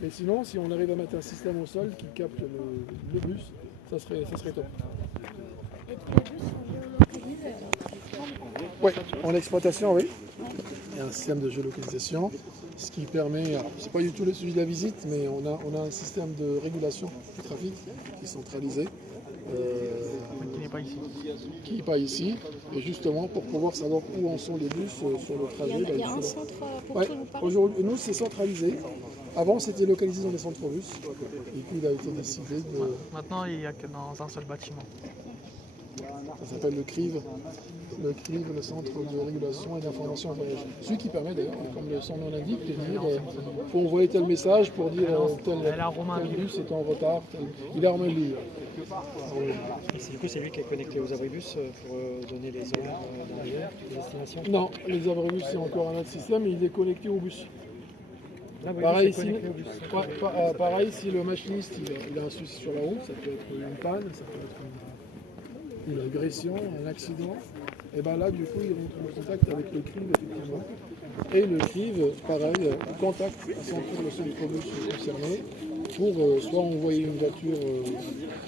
Mais sinon, si on arrive à mettre un système au sol qui capte le bus, ça serait top. Et tous les bus sont géolocalisés. Oui, en exploitation, oui. Il y a un système de géolocalisation, ce qui permet, c'est pas du tout le sujet de la visite, mais on a un système de régulation du trafic qui est centralisé, Qui n'est pas ici. qui n'est pas ici, et justement pour pouvoir savoir où en sont les bus sur le trajet. Il y a un centre pour Ouais, tout nous parler. aujourd'hui, nous c'est centralisé. Avant c'était localisé dans les centres bus, et puis il a été décidé de... Maintenant, il n'y a que dans un seul bâtiment. Ça s'appelle le CRIV, le Centre de Régulation et d'Information en Voyage. Celui qui permet d'ailleurs, comme son nom l'indique, de dire faut envoyer tel message pour dire tel bus est en retard. Il est en main libre. Et du coup, c'est lui qui est connecté aux abribus pour donner les horaires d'arrivée, les destinations. Non, les abribus c'est encore un autre système, mais il est connecté au bus. Ah oui, Pareil, c'est si, connecté au bus. pareil, si le machiniste il a un souci sur la route, ça peut être une panne, ça peut être une agression, un accident. Et bien là, du coup, il rentre en contact avec le CRIV, effectivement. Et le CRIV, pareil, contacte à son tour le centre-bus concerné pour soit envoyer une voiture,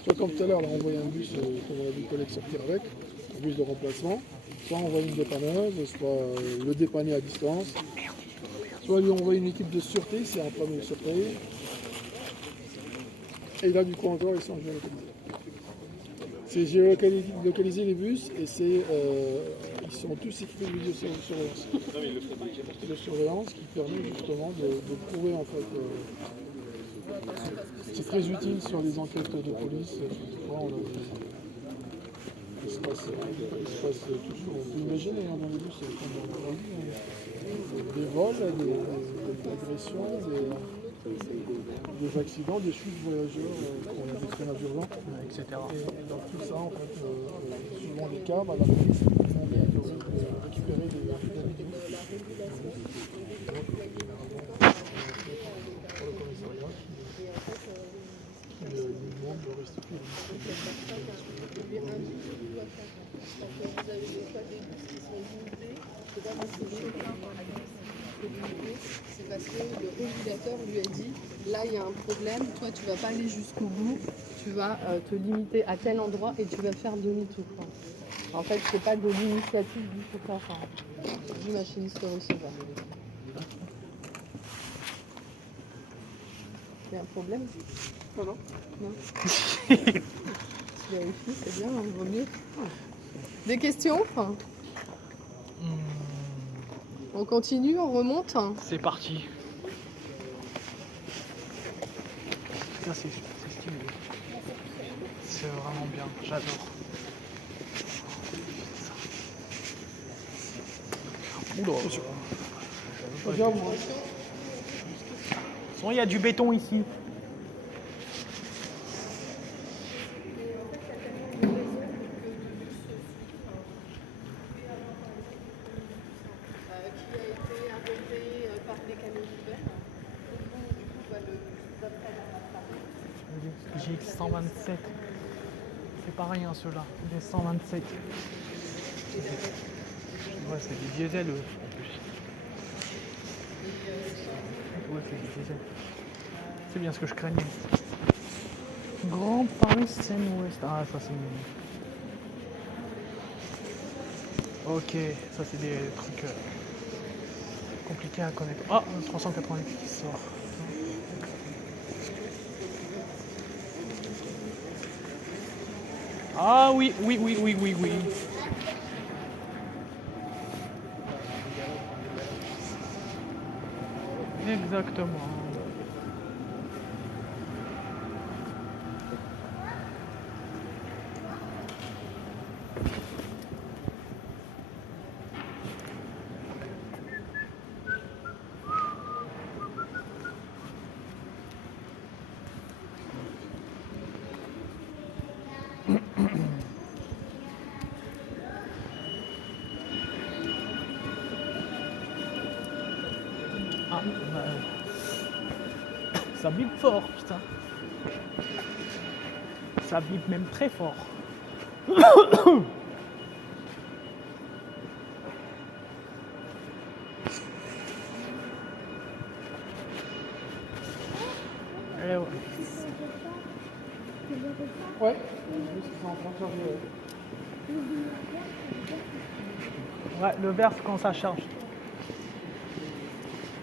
soit comme tout à l'heure, là, envoyer un bus, comme on a vu le collègue sortir avec, un bus de remplacement, soit envoyer une dépanneuse, soit le dépanner à distance, soit lui envoyer une équipe de sûreté, c'est un problème de sûreté. Et là, du coup, encore, ils sont géolocalisés. C'est géolocaliser les bus et c'est, ils sont tous équipés de vidéosurveillance. De surveillance qui permet justement de prouver en fait. C'est très utile sur les enquêtes de police. Il se passe toujours, on peut imaginer dans les bus, comme dans la vie, des vols, des agressions, des accidents, des chutes voyageurs, des traînages urgents, etc. Et dans tout ça, en fait, souvent les cas, la police vont récupérer des vidéos. Pour le commissariat qui lui demande de restituer c'est parce que le régulateur lui a dit là il y a un problème, toi tu vas pas aller jusqu'au bout, tu vas te limiter à tel endroit et tu vas faire demi-tour. En fait, c'est pas de l'initiative du chauffeur, du machiniste receveur. Il y a un problème? Non, non. Non. Vérifie, c'est bien, on vaut mieux. Des questions? On continue, on remonte? C'est parti. Ça c'est stylé. C'est vraiment bien, j'adore. Oula. Regarde, moi. Il y a du béton ici. GX 127. C'est pas rien ceux-là. Les 127. Ouais, c'est du diesel en plus. Ouais, c'est du diesel. C'est bien ce que je craignais. Grand Paris Seine-Ouest. Ah, ça c'est mignon. Ok, ça c'est des trucs compliqués à connaître. Ah, 388 qui sort. Ah oui. Exactement. Ah, ça bip fort, putain. Ça bip même très fort. Et ouais. Ouais, c'est en train de charger. Ouais, le vert c'est quand ça charge.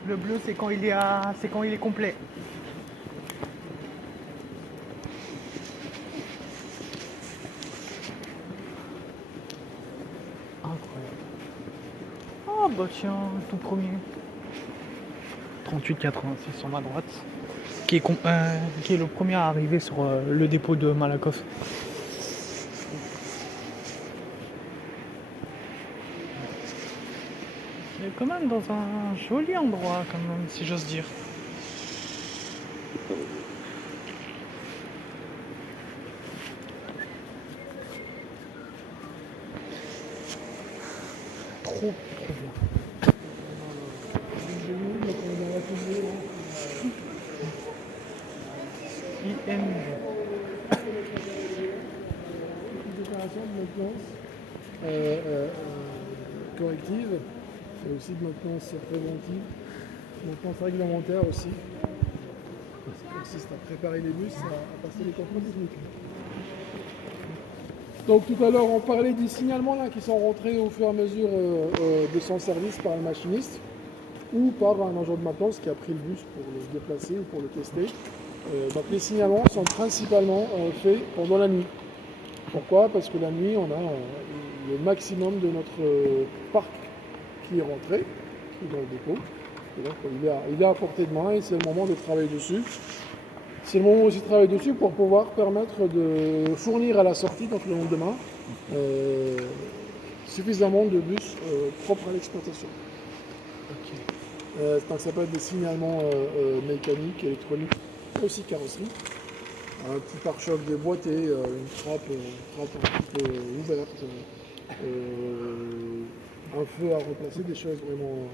Le bleu c'est quand il est complet. Incroyable. Oh bah tiens, tout premier. 38,86 sur ma droite. Qui est le premier à arriver sur le dépôt de Malakoff. Il est quand même dans un joli endroit, quand même, si j'ose dire. Trop bien. Opération de maintenance corrective et aussi de maintenance préventive, maintenance réglementaire aussi. Ça consiste à préparer les bus, à passer les contrôles techniques. Donc tout à l'heure on parlait des signalements là, qui sont rentrés au fur et à mesure de son service par le machiniste ou par un agent de maintenance qui a pris le bus pour le déplacer ou pour le tester. Donc les signalements sont principalement faits pendant la nuit. Pourquoi? Parce que la nuit, on a le maximum de notre parc qui est rentré, qui est dans le dépôt. Et donc il est à portée de main et c'est le moment de travailler dessus. C'est le moment aussi de travailler dessus pour pouvoir permettre de fournir à la sortie, donc le lendemain, suffisamment de bus propres à l'exploitation. Donc ça peut être des signalements mécaniques, électroniques, aussi carrosserie. Un petit pare-choc déboîté, une trappe un petit peu ouverte, un feu à replacer, des choses vraiment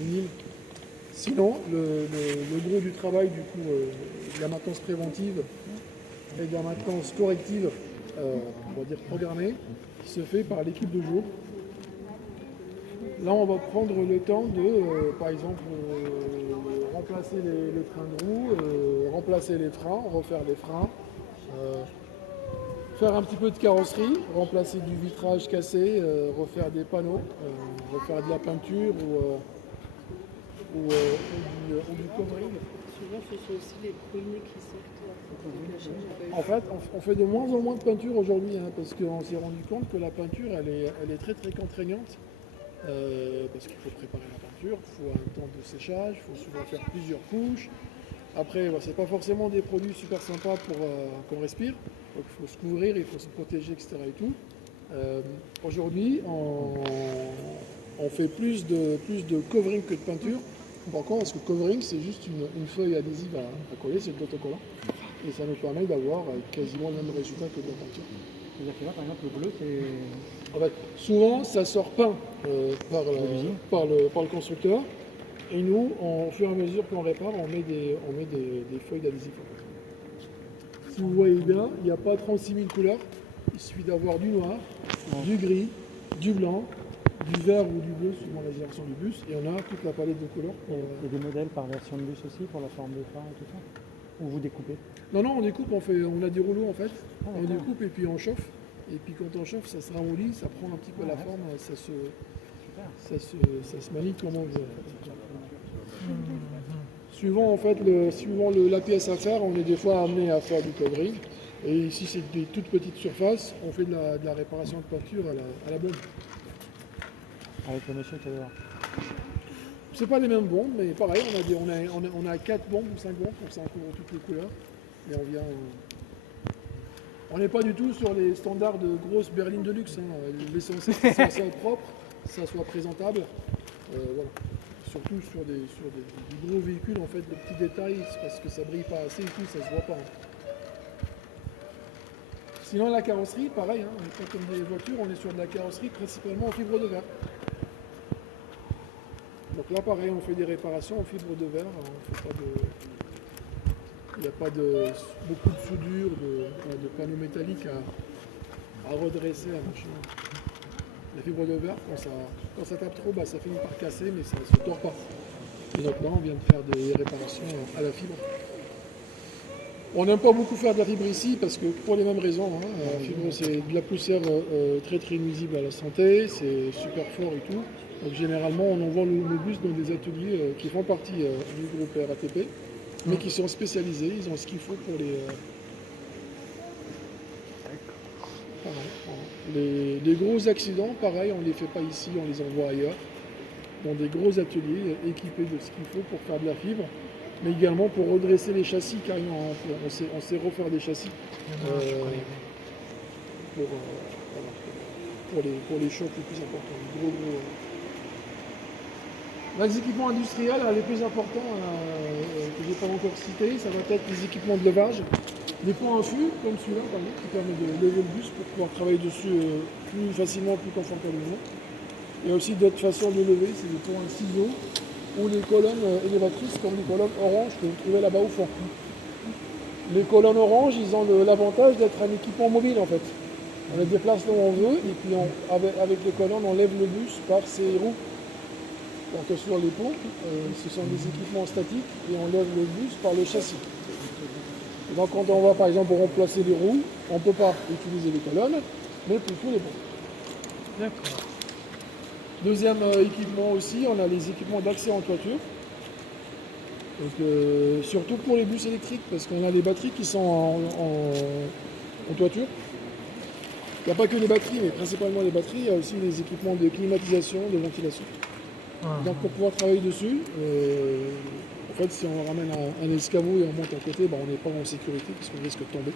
minimes. Sinon, le gros du travail, du coup, de la maintenance préventive et de la maintenance corrective, on va dire programmée, qui se fait par l'équipe de jour. Là, on va prendre le temps de, par exemple, remplacer les trains de roue, remplacer les freins, refaire les freins, faire un petit peu de carrosserie, remplacer du vitrage cassé, refaire des panneaux, refaire de la peinture ou du covering. Souvent, ce sont aussi les premiers qui sortent. En fait, on fait de moins en moins de peinture aujourd'hui, hein, parce qu'on s'est rendu compte que la peinture, elle est très très contraignante. Parce qu'il faut préparer la peinture, il faut un temps de séchage, il faut souvent faire plusieurs couches. Après, c'est pas forcément des produits super sympas pour qu'on respire. Donc il faut se couvrir, il faut se protéger, etc. Et tout. Aujourd'hui, on fait plus de covering que de peinture. Pourquoi? Parce que covering, c'est juste une feuille adhésive à coller, c'est de l'autocollant. Et ça nous permet d'avoir quasiment le même résultat que de la peinture. C'est-à-dire que là, par exemple, le bleu, c'est... En fait, souvent, ça sort peint par le constructeur. Et nous, au fur et à mesure qu'on répare, on met des feuilles d'adhésif. Si vous voyez bien, il n'y a pas 36 000 couleurs. Il suffit d'avoir du noir, du gris, du blanc, du vert ou du bleu, suivant la version du bus. Et on a toute la palette de couleurs. Il y a des modèles par version de bus aussi, pour la forme de phare et tout ça? Ou vous découpez? Non, on découpe, on a des rouleaux en fait. On découpe et puis on chauffe. Et puis quand on chauffe, ça se ramollit, ça prend un petit peu la forme, ça se manie comme on veut. Suivant la pièce à faire, on est des fois amené à faire du covering. Et ici c'est des toutes petites surfaces, on fait de la réparation de peinture à la bombe. Avec le monsieur qui est dehors. C'est pas les mêmes bombes, mais pareil, on a 4 bombes ou 5 bombes, comme ça on couvre toutes les couleurs. Et on n'est pas du tout sur les standards de grosses berlines de luxe. L'essentiel, c'est que ça soit propre, ça soit présentable. Voilà. Surtout sur des gros véhicules, en fait, de petits détails, c'est parce que ça brille pas assez et tout, ça se voit pas. Sinon, la carrosserie, pareil, on n'est pas comme des voitures, on est sur de la carrosserie principalement en fibre de verre. Donc là, pareil, on fait des réparations en fibre de verre, il n'y a pas beaucoup de soudure, de panneaux métalliques à redresser, à machin. La fibre de verre, quand ça tape trop, ça finit par casser, mais ça ne se tord pas. Et donc là, on vient de faire des réparations à la fibre. On n'aime pas beaucoup faire de la fibre ici, parce que pour les mêmes raisons, la fibre, c'est de la poussière très très nuisible à la santé, c'est super fort et tout. Donc généralement, on envoie nos bus dans des ateliers qui font partie du groupe RATP, mais qui sont spécialisés, ils ont ce qu'il faut pour les gros accidents, pareil, on ne les fait pas ici, on les envoie ailleurs, dans des gros ateliers équipés de ce qu'il faut pour faire de la fibre, mais également pour redresser les châssis carrément. On sait refaire des châssis pour les chocs les plus importants, les gros. Les équipements industriels, les plus importants que je n'ai pas encore cités, ça va être les équipements de levage. Des points à flux, comme celui-là, par exemple, qui permet de lever le bus pour pouvoir travailler dessus plus facilement, plus confortablement. Il y a aussi d'autres façons de lever, c'est des points à ciseaux ou les colonnes élévatrices, comme les colonnes oranges que vous trouvez là-bas au fond. Les colonnes orange, ils ont l'avantage d'être un équipement mobile en fait. On les déplace là où on veut et puis avec les colonnes, on lève le bus par ses roues. Donc sur les pots, ce sont des équipements statiques et on lève le bus par le châssis. Et donc quand on va par exemple remplacer les roues, on ne peut pas utiliser les colonnes, mais plutôt les pots. D'accord. Deuxième équipement aussi, on a les équipements d'accès en toiture. Donc, surtout pour les bus électriques, parce qu'on a les batteries qui sont en toiture. Il n'y a pas que les batteries, mais principalement les batteries, il y a aussi les équipements de climatisation, de ventilation. Donc pour pouvoir travailler dessus, en fait si on ramène un escabeau et on monte à côté, on n'est pas en sécurité puisqu'on risque de tomber.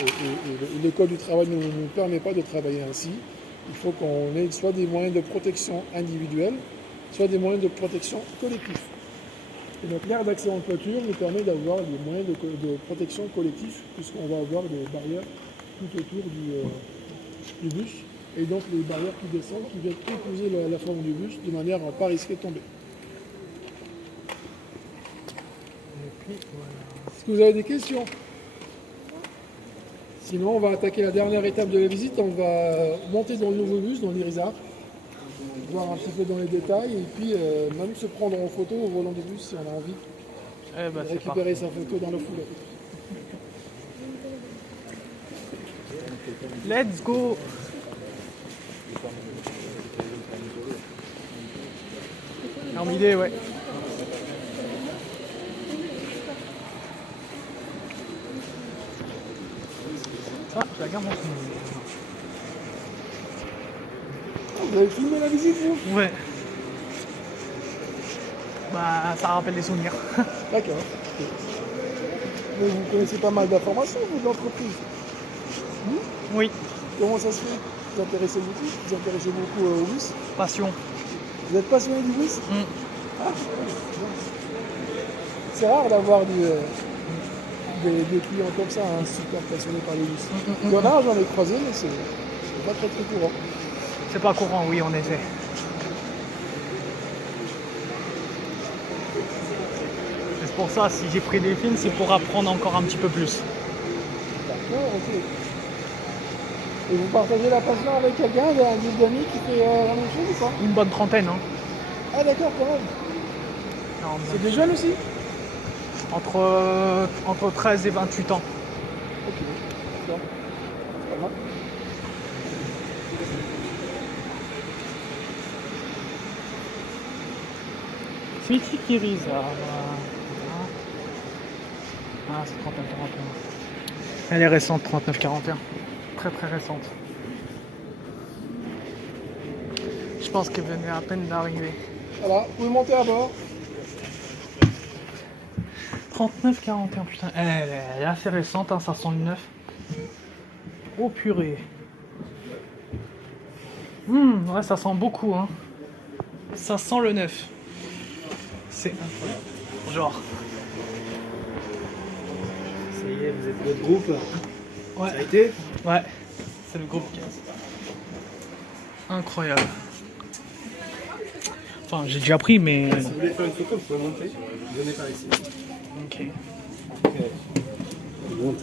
Et le code du travail ne nous permet pas de travailler ainsi. Il faut qu'on ait soit des moyens de protection individuels, soit des moyens de protection collectifs. Et donc l'aire d'accès en toiture nous permet d'avoir des moyens de protection collectifs, puisqu'on va avoir des barrières tout autour du bus, et donc les barrières qui descendent, qui viennent épouser la forme du bus, de manière à ne pas risquer de tomber. Est-ce que vous avez des questions? Sinon, on va attaquer la dernière étape de la visite, on va monter dans le nouveau bus, dans l'Irizar, voir un petit peu dans les détails, et puis même se prendre en photo au volant du bus si on a envie. C'est Récupérer sa photo dans la foulée. Let's go. Armidé, ouais. Ah, je la garde en ce moment. Vous avez filmé la visite, vous? Ouais. Bah, ça rappelle des souvenirs. D'accord. Mais vous connaissez pas mal d'informations, vous, de l'entreprise? Oui. Comment ça se fait? Vous vous intéressez beaucoup au bus? Passion. Vous êtes passionné du bus? Ah, c'est rare d'avoir des clients comme ça, super passionnés par les bus. Il y en a, j'en ai croisé, mais c'est pas très courant. C'est pas courant, oui, en effet. C'est pour ça, si j'ai pris des films, c'est pour apprendre encore un petit peu plus. D'accord, ok. Et vous partagez la passion avec quelqu'un, un groupe d'amis qui fait la même chose ou pas? Une bonne trentaine, hein. Ah d'accord, quand même. Non, C'est des jeunes aussi? entre 13 et 28 ans. Ok, d'accord. C'est pas mal. Fiti Kiriza. Ah, c'est 39-41. Elle est récente, 39-41. Très très récente. Je pense qu'elle venait à peine d'arriver. Voilà, vous pouvez monter à bord. 39-41, putain. Elle est assez récente, hein, ça sent le neuf. Oh purée. Ouais, ça sent beaucoup, hein. Ça sent le neuf. C'est incroyable. Genre. Ça y est, vous êtes votre groupe. Ouais. Ça a été? Ouais. C'est le groupe 15. Incroyable. Enfin, j'ai déjà pris, mais. Si vous voulez faire une photo, vous pouvez monter. Venez par ici. Ok. Montrer.